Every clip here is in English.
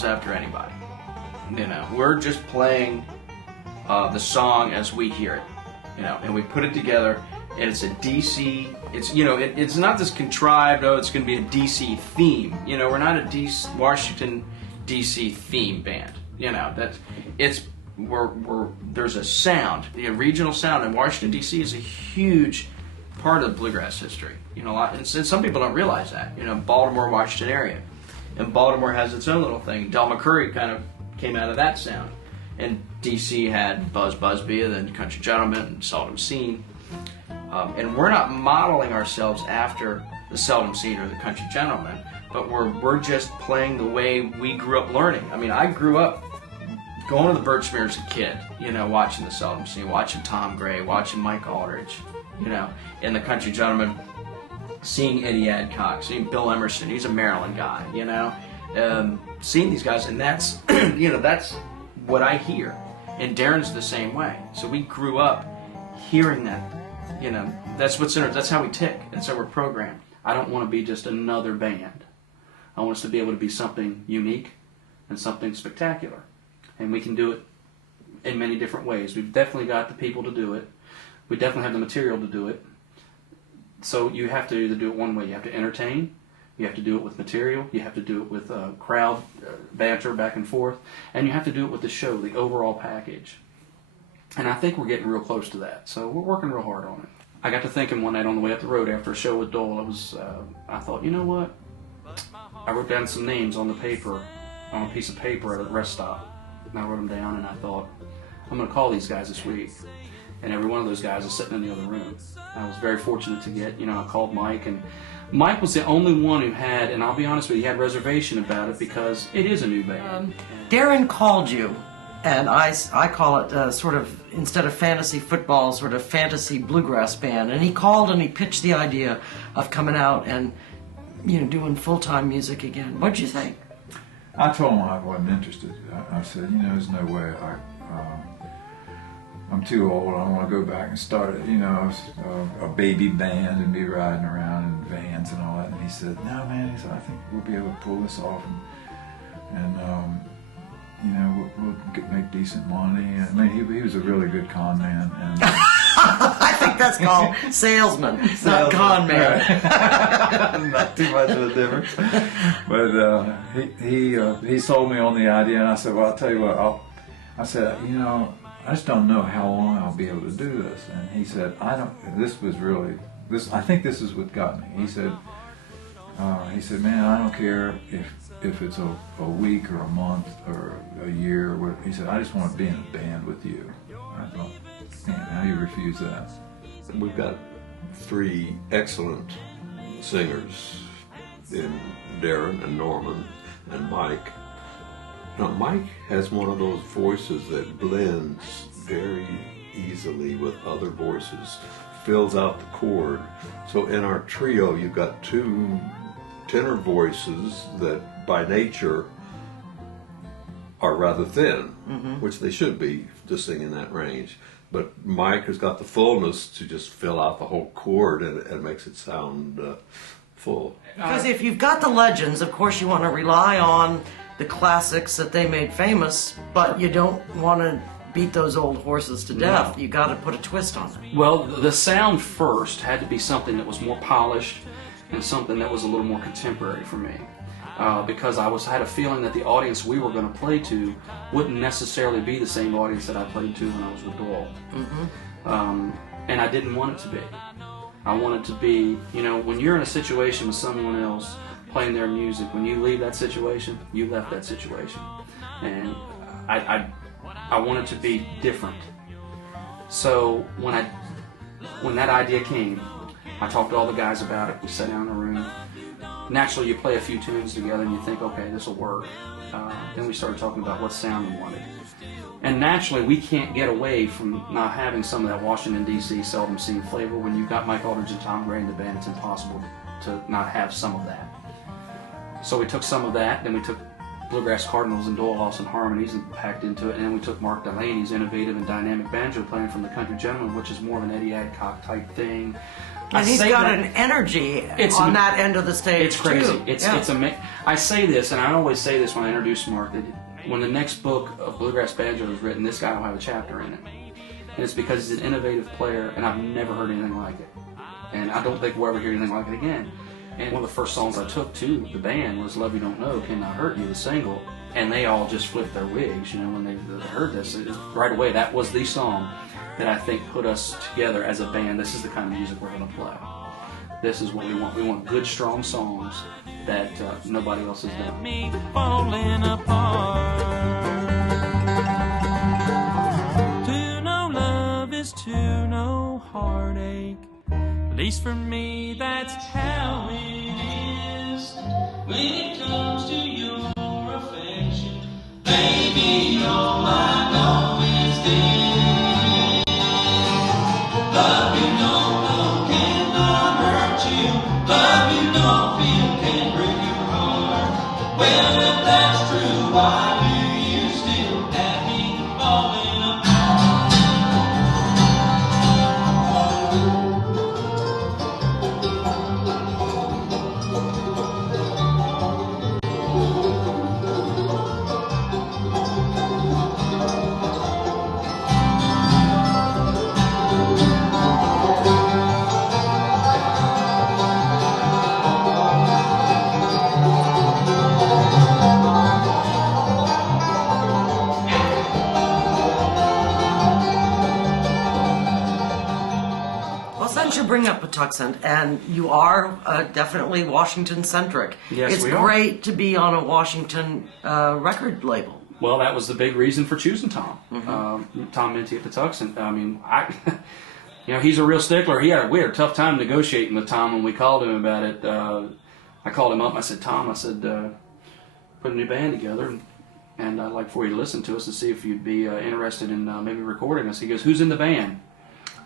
ourselves after anybody. You know, we're just playing the song as we hear it. You know, and we put it together, and it's a DC. It's, you know, it's not this contrived. Oh, it's going to be a DC theme. You know, we're not a DC, Washington DC theme band. You know, there's a sound, the regional sound, and Washington DC is a huge part of bluegrass history. You know, and some people don't realize that. You know, Baltimore, Washington area, and Baltimore has its own little thing. Del McCoury kind of came out of that sound, and DC had Buzz Busby, and then Country Gentleman, and Seldom Seen. And we're not modeling ourselves after the Seldom Seen or the Country Gentleman, but we're just playing the way we grew up learning. I mean, I grew up going to the Birchmere as a kid, you know, watching the Seldom Seen, watching Tom Gray, watching Mike Aldridge, you know, and the Country Gentleman, seeing Eddie Adcock, seeing Bill Emerson, he's a Maryland guy, you know, seeing these guys, and that's, you know, that's what I hear. And Darren's the same way. So we grew up hearing that, you know, that's what's in it. That's how we tick. That's how we're programmed. I don't want to be just another band. I want us to be able to be something unique and something spectacular. And we can do it in many different ways. We've definitely got the people to do it. We definitely have the material to do it. So you have to either do it one way. You have to entertain. You have to do it with material. You have to do it with crowd banter back and forth. And you have to do it with the show, the overall package. And I think we're getting real close to that. So we're working real hard on it. I got to thinking one night on the way up the road after a show with Dole, I thought, you know what? I wrote down some names on the paper, on a piece of paper at a rest stop. And I wrote them down, and I thought, I'm going to call these guys this week. And every one of those guys is sitting in the other room. I was very fortunate to get, you know, I called Mike, and Mike was the only one who had, and I'll be honest with you, he had reservation about it because it is a new band. Darren called you, and I call it sort of, instead of fantasy football, sort of fantasy bluegrass band. And he called and he pitched the idea of coming out and, you know, doing full-time music again. What'd you think? I told him I wasn't interested. I said, you know, there's no way. I'm too old. I don't want to go back and start, you know, a baby band and be riding around in vans and all that. And he said, no, man. He said, I think we'll be able to pull this off, and you know, we'll make decent money. I mean, he was a really good con man. And I think that's called salesman, not con man. Right. Not too much of a difference. But he sold me on the idea, and I said, well, I'll tell you what. I said, you know, I just don't know how long I'll be able to do this. And he said, I think this is what got me. He said, man, I don't care if it's a week or a month or a year. He said, I just want to be in a band with you. I thought, man, how do you refuse that? We've got 3 excellent singers in Darren and Norman and Mike. Now, Mike has one of those voices that blends very easily with other voices, fills out the chord. So in our trio, you've got 2 tenor voices that by nature are rather thin, which they should be to sing in that range. But Mike has got the fullness to just fill out the whole chord, and it makes it sound full. Because if you've got the legends, of course you want to rely on the classics that they made famous, but you don't want to beat those old horses to death. You got to put a twist on it. Well, the sound first had to be something that was more polished and something that was a little more contemporary for me. Because I had a feeling that the audience we were going to play to wouldn't necessarily be the same audience that I played to when I was with Doyle. And I didn't want it to be. I want it to be, you know, when you're in a situation with someone else playing their music, when you leave that situation, you left that situation. And I want it to be different. So when that idea came, I talked to all the guys about it. We sat down in a room. Naturally, you play a few tunes together and you think, okay, this will work. Then we started talking about what sound we wanted. And naturally, we can't get away from not having some of that Washington, D.C. Seldom Seen flavor. When you've got Mike Aldridge and Tom Gray in the band, it's impossible to not have some of that. So we took some of that, then we took Bluegrass Cardinals and Doyle Lawson harmonies and packed into it, and then we took Mark Delaney's innovative and dynamic banjo playing from the Country Gentleman, which is more of an Eddie Adcock type thing, And he's got an energy on that end of the stage. It's crazy. Too. It's amazing. I say this, and I always say this when I introduce Mark, that when the next book of bluegrass banjo is written, this guy will have a chapter in it. And it's because he's an innovative player, and I've never heard anything like it. And I don't think we'll ever hear anything like it again. And one of the first songs I took to the band was "Love You Don't Know, Cannot Hurt You," the single. And they all just flipped their wigs, when they heard this. Right away, that was the song that I think put us together as a band. This is the kind of music we're going to play. This is what we want. We want good, strong songs that nobody else has done. Me falling apart. To know love is to know heartache. At least for me, that's how it is. When it comes to your affection, baby, all I know is this. Love you don't know cannot hurt you. Love you don't feel can break your heart. Well, if that's true, why do you still have me falling apart? Bring up Patuxent, and you are definitely Washington-centric. Yes, it's we are. great to be on a Washington record label. Well, that was the big reason for choosing Tom. Mm-hmm. Tom Minty at Patuxent. I mean, he's a real stickler. We had a tough time negotiating with Tom when we called him about it. I called him up and I said, Tom, put a new band together, and I'd like for you to listen to us and see if you'd be interested in maybe recording us. He goes, who's in the band?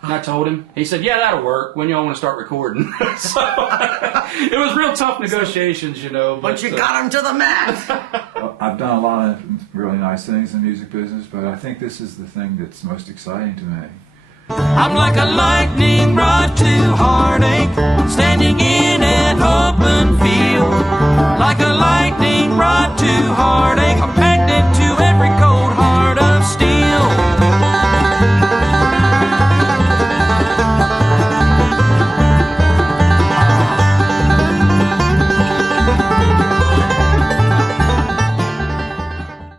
And I told him. He said, yeah, that'll work. When y'all want to start recording? So it was real tough negotiations, But you got him to the mat. Well, I've done a lot of really nice things in the music business, but I think this is the thing that's most exciting to me. I'm like a lightning rod to heartache, standing in at home.